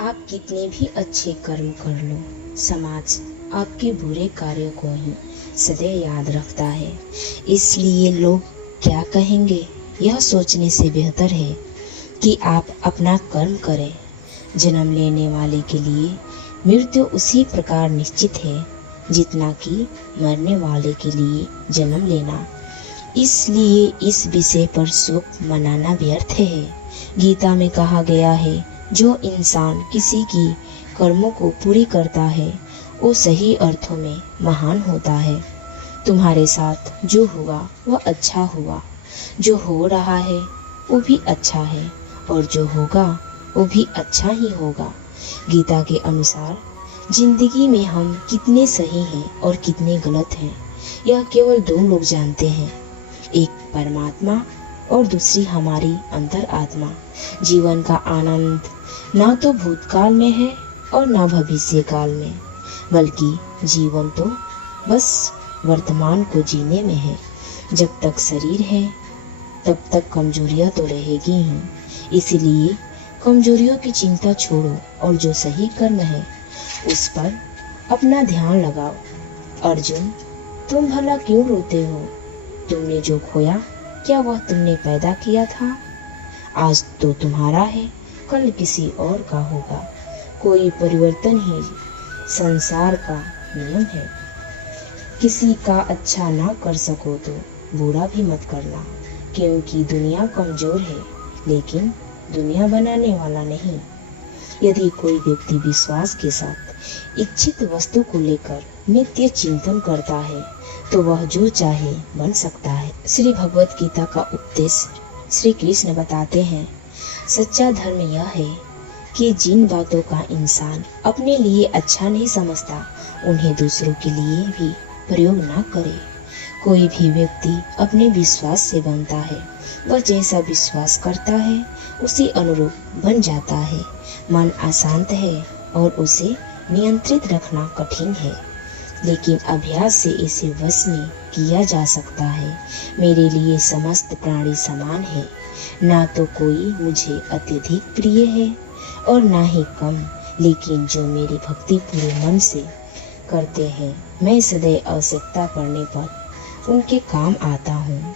आप कितने भी अच्छे कर्म कर लो, समाज आपके बुरे कार्यों को ही सदैव याद रखता है। इसलिए लोग क्या कहेंगे यह सोचने से बेहतर है कि आप अपना कर्म करें। जन्म लेने वाले के लिए मृत्यु उसी प्रकार निश्चित है जितना कि मरने वाले के लिए जन्म लेना। इसलिए इस विषय पर शोक मनाना व्यर्थ है। गीता में कहा गया है, जो इंसान किसी की कर्मों को पूरी करता है वो सही अर्थों में महान होता है। तुम्हारे साथ जो हुआ वह अच्छा हुआ, जो हो रहा है वो भी अच्छा है और जो होगा वो भी अच्छा ही होगा। गीता के अनुसार जिंदगी में हम कितने सही हैं और कितने गलत हैं यह केवल दो लोग जानते हैं, एक परमात्मा और दूसरी हमारी अंतर आत्मा। जीवन का आनंद ना तो भूतकाल में है और ना भविष्य काल में, बल्कि जीवन तो बस वर्तमान को जीने में है। जब तक शरीर है तब तक कमजोरियां तो रहेगी ही, इसलिए कमजोरियों की चिंता छोड़ो और जो सही कर्म है उस पर अपना ध्यान लगाओ। अर्जुन, तुम भला क्यों रोते हो? तुमने जो खोया क्या वह तुमने पैदा किया था? आज तो तुम्हारा है, कल किसी और का होगा। कोई परिवर्तन ही संसार का नियम है। किसी का अच्छा ना कर सको तो बुरा भी मत करना, क्योंकि दुनिया कमजोर है लेकिन दुनिया बनाने वाला नहीं। यदि कोई व्यक्ति विश्वास के साथ इच्छित वस्तु को लेकर नित्य चिंतन करता है तो वह जो चाहे बन सकता है। श्री भगवत गीता का उपदेश श्री कृष्ण बताते हैं, सच्चा धर्म यह है कि जिन बातों का इंसान अपने लिए अच्छा नहीं समझता उन्हें दूसरों के लिए भी प्रयोग न करे। कोई भी व्यक्ति अपने विश्वास से बनता है, वह जैसा विश्वास करता है उसी अनुरूप बन जाता है। मन अशांत है और उसे नियंत्रित रखना कठिन है, लेकिन अभ्यास से इसे वश में किया जा सकता है। मेरे लिए समस्त प्राणी समान है, ना तो कोई मुझे अत्यधिक प्रिय है और ना ही कम, लेकिन जो मेरी भक्ति पूरे मन से करते हैं मैं सदैव आवश्यकता पड़ने पर उनके काम आता हूँ।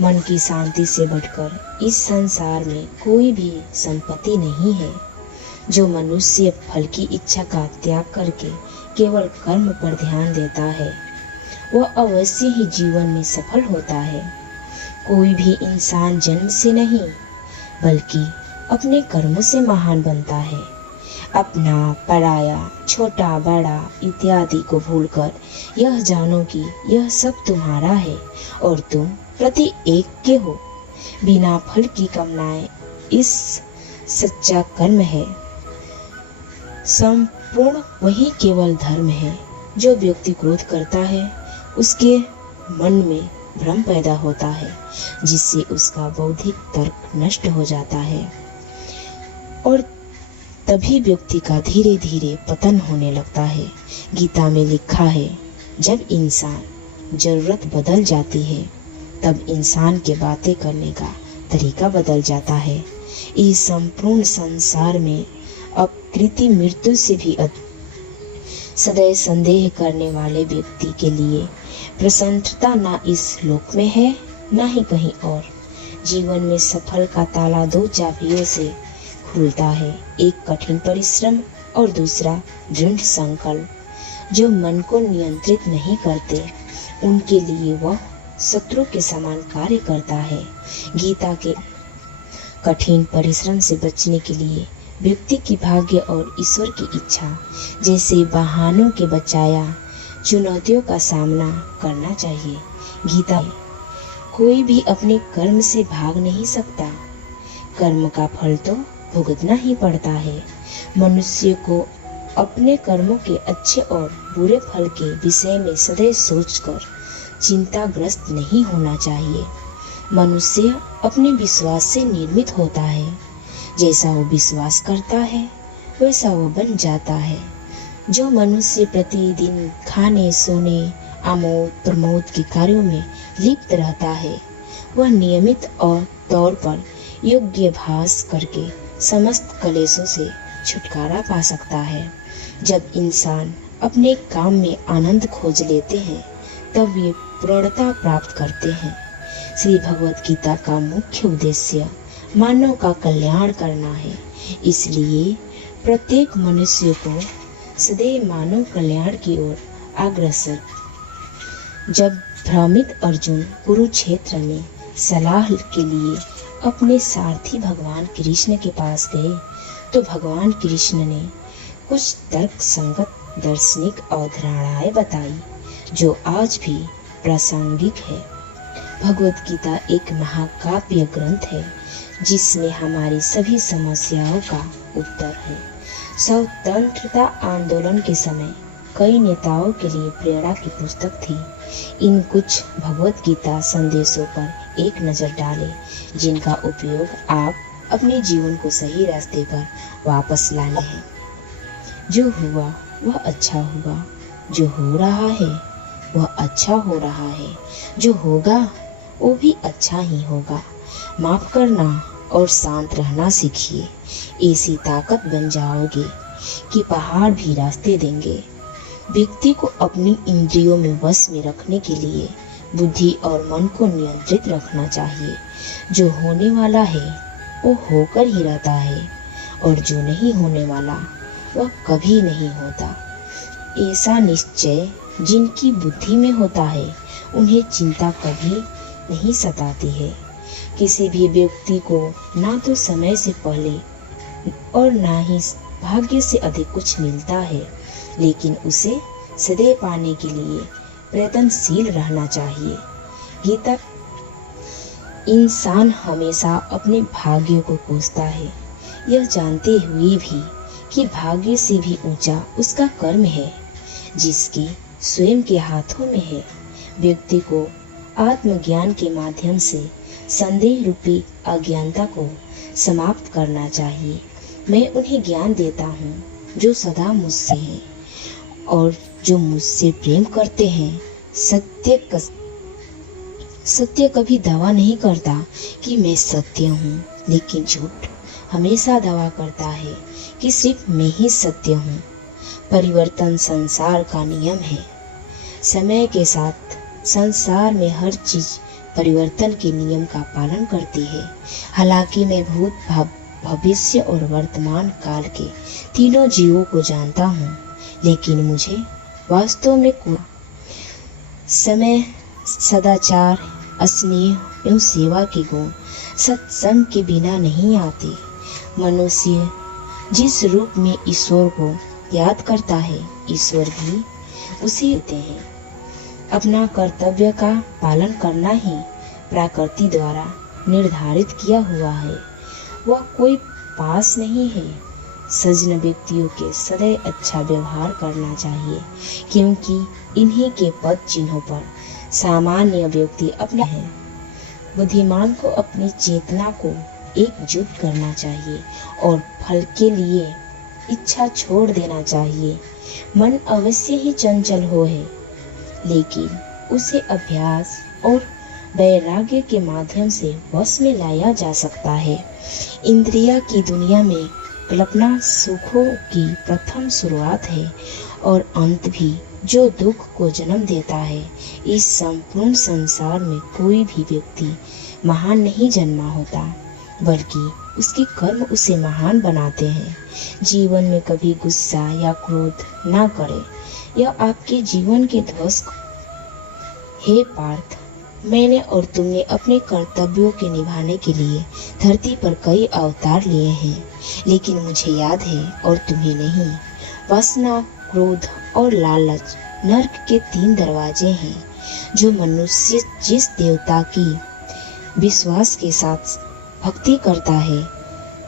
मन की शांति से बढ़कर इस संसार में कोई भी संपत्ति नहीं है। जो मनुष्य फल की इच्छा का त्याग करके केवल कर्म पर ध्यान देता है वह अवश्य ही जीवन में सफल होता है। कोई भी इंसान जन्म से नहीं बल्कि अपने कर्मों से महान बनता है। अपना, पराया, छोटा बड़ा इत्यादि को भूलकर यह जानो कि यह सब तुम्हारा है और तुम प्रति एक के हो। बिना फल की कामनाएं इस सच्चा कर्म है। संपूर्ण वही केवल धर्म है। जो व्यक्ति क्रोध करता है उसके मन में भ्रम पैदा होता है, जिससे उसका बौद्धिक तर्क नष्ट हो जाता है और तभी व्यक्ति का धीरे धीरे पतन होने लगता है। गीता में लिखा है, जब इंसान जरूरत बदल जाती है तब इंसान के बातें करने का तरीका बदल जाता है। इस संपूर्ण संसार में अपकृति मृत्यु से भी सदैव संदेह करने वाले व्यक्ति के लिए प्रसन्नता ना इस लोक में है ना ही कहीं और। जीवन में सफल का ताला दो चाबियों से खुलता है, एक कठिन परिश्रम और दूसरा दृढ़ संकल्प। जो मन को नियंत्रित नहीं करते उनके लिए वह शत्रु के समान कार्य करता है। गीता के कठिन परिश्रम से बचने के लिए व्यक्ति की भाग्य और ईश्वर की इच्छा जैसे बहानों के बचाया चुनौतियों का सामना करना चाहिए। गीता में कोई भी अपने कर्म से भाग नहीं सकता, कर्म का फल तो भुगतना ही पड़ता है। मनुष्य को अपने कर्मों के अच्छे और बुरे फल के विषय में सदैव सोचकर चिंताग्रस्त नहीं होना चाहिए। मनुष्य अपने विश्वास से निर्मित होता है, जैसा वो विश्वास करता है वैसा वो बन जाता है। जो मनुष्य प्रतिदिन खाने, सोने, आमोद प्रमोद के कार्यों में लिप्त रहता है वह नियमित और तौर पर योग्य अभ्यास करके समस्त कलेशों से छुटकारा पा सकता है। जब इंसान अपने काम में आनंद खोज लेते हैं तब वे पूर्णता प्राप्त करते हैं। श्री भगवत गीता का मुख्य उद्देश्य मानव का कल्याण करना है, इसलिए प्रत्येक मनुष्य को सदैव मानव कल्याण की ओर अग्रसर। जब भ्रमित अर्जुन कुरुक्षेत्र में सलाह के लिए अपने सारथी भगवान कृष्ण के पास गए तो भगवान कृष्ण ने कुछ तर्क संगत दार्शनिक अवधारणाएं बताई जो आज भी प्रासंगिक है। भगवत गीता एक महाकाव्य ग्रंथ है जिसमें हमारी सभी समस्याओं का उत्तर है। स्वतंत्रता आंदोलन के समय कई नेताओं के लिए प्रेरणा की पुस्तक थी। इन कुछ भगवत गीता संदेशों पर एक नज़र डालें जिनका उपयोग आप अपने जीवन को सही रास्ते पर वापस लाने हैं। जो हुआ वह अच्छा हुआ, जो हो रहा है वह अच्छा हो रहा है, जो होगा वो भी अच्छा ही होगा। माफ करना और शांत रहना सीखिए, ऐसी ताकत बन जाओगे कि पहाड़ भी रास्ते देंगे। व्यक्ति को अपनी इंद्रियों में वश में रखने के लिए बुद्धि और मन को नियंत्रित रखना चाहिए। जो होने वाला है वो होकर ही रहता है और जो नहीं होने वाला वह कभी नहीं होता। ऐसा निश्चय जिनकी बुद्धि में होता है उन्हें चिंता कभी नहीं सताती है। किसी भी व्यक्ति को ना तो समय से पहले और ना ही भाग्य से अधिक कुछ मिलता है, लेकिन उसे सदैव पाने के लिए प्रयत्नशील रहना चाहिए। गीता इंसान हमेशा अपने भाग्य को कोसता है, यह जानते हुए भी कि भाग्य से भी ऊंचा उसका कर्म है जिसकी स्वयं के हाथों में है। व्यक्ति को आत्मज्ञान के माध्यम से संदेह रूपी अज्ञानता को समाप्त करना चाहिए। मैं उन्हें ज्ञान देता हूँ जो सदा मुझसे हैं और जो मुझसे प्रेम करते हैं। सत्य कभी दावा नहीं करता कि मैं सत्य हूँ, लेकिन झूठ हमेशा दावा करता है कि सिर्फ मैं ही सत्य हूँ। परिवर्तन संसार का नियम है। समय के साथ संसार में हर चीज परिवर्तन के नियम का पालन करती है। हालांकि मैं भूत, भविष्य और वर्तमान काल के तीनों जीवों को जानता हूँ, लेकिन मुझे वास्तव में समय, सदाचार, स्नेह एवं सेवा के गुण सत्संग के बिना नहीं आते। मनुष्य जिस रूप में ईश्वर को याद करता है, ईश्वर भी उसी देते हैं। अपना कर्तव्य का पालन करना ही प्रकृति द्वारा निर्धारित किया हुआ है, वह कोई पास नहीं है। सज्जन व्यक्तियों के सदैव अच्छा व्यवहार करना चाहिए, क्योंकि इन्हीं के पद चिन्हों पर सामान्य व्यक्ति अपने हैं। बुद्धिमान को अपनी चेतना को एकजुट करना चाहिए और फल के लिए इच्छा छोड़ देना चाहिए। मन अवश्य ही चंचल हो है, लेकिन उसे अभ्यास और वैराग्य के माध्यम से वश में लाया जा सकता है। इंद्रिया की दुनिया में कल्पना सुखों की प्रथम शुरुआत है और अंत भी, जो दुख को जन्म देता है। इस संपूर्ण संसार में कोई भी व्यक्ति महान नहीं जन्मा होता, बल्कि उसके कर्म उसे महान बनाते हैं। जीवन में कभी गुस्सा या क्रोध ना करें, यह आपके जीवन के ध्वस्त। हे पार्थ, मैंने और तुमने अपने कर्तव्यों के निभाने के लिए धरती पर कई अवतार लिए हैं, लेकिन मुझे याद है और तुम्हें नहीं। वासना, क्रोध और लालच नर्क के 3 दरवाजे हैं। जो मनुष्य जिस देवता की विश्वास के साथ भक्ति करता है,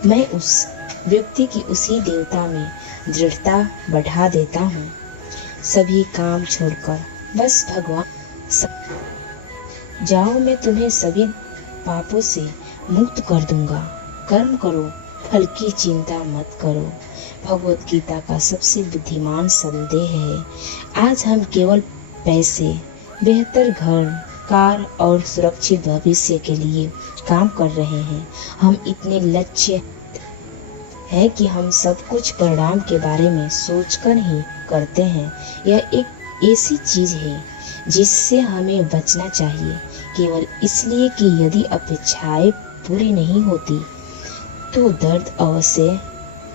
मैं उस व्यक्ति की उसी देवता में दृढ़ता बढ़ा देता हूँ। सभी काम छोड़कर बस भगवान जाओ, मैं तुम्हें सभी पापों से मुक्त कर दूंगा। कर्म करो, फल की चिंता मत करो। भगवत गीता का सबसे बुद्धिमान संदेश है। आज हम केवल पैसे, बेहतर घर, कार और सुरक्षित भविष्य के लिए काम कर रहे हैं। हम इतने लक्ष्य है कि हम सब कुछ परिणाम के बारे में सोचकर ही करते हैं। यह एक ऐसी चीज है जिससे हमें बचना चाहिए, केवल इसलिए कि यदि अपेक्षाएं पूरी नहीं होती तो दर्द अवश्य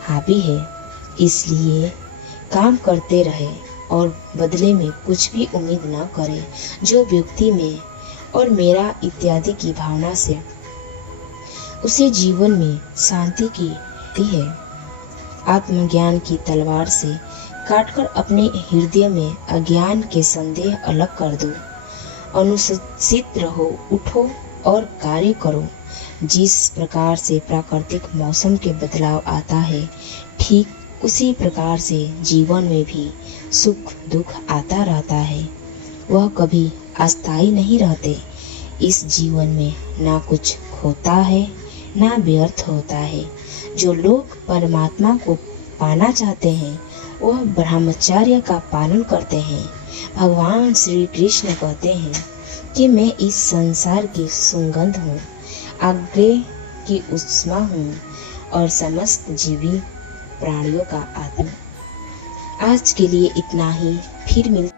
हावी है। इसलिए काम करते रहे और बदले में कुछ भी उम्मीद न करें। जो व्यक्ति में और मेरा इत्यादि की भावना से उसे जीवन में शांति की है। आत्मज्ञान की तलवार से काटकर अपने हृदय में अज्ञान के संदेह अलग कर दो। अनुशासित रहो, उठो और कार्य करो। जिस प्रकार से प्राकृतिक मौसम के बदलाव आता है, ठीक उसी प्रकार से जीवन में भी सुख दुख आता रहता है। वह कभी अस्थायी नहीं रहते। इस जीवन में ना कुछ होता है ना व्यर्थ होता है। जो लोग परमात्मा को पाना चाहते हैं वह ब्रह्मचर्य का पालन करते हैं। भगवान श्री कृष्ण कहते हैं कि मैं इस संसार की सुगंध हूँ, आग्रह की उष्मा हूँ और समस्त जीवी प्राणियों का आत्मा। आज के लिए इतना ही, फिर मिलते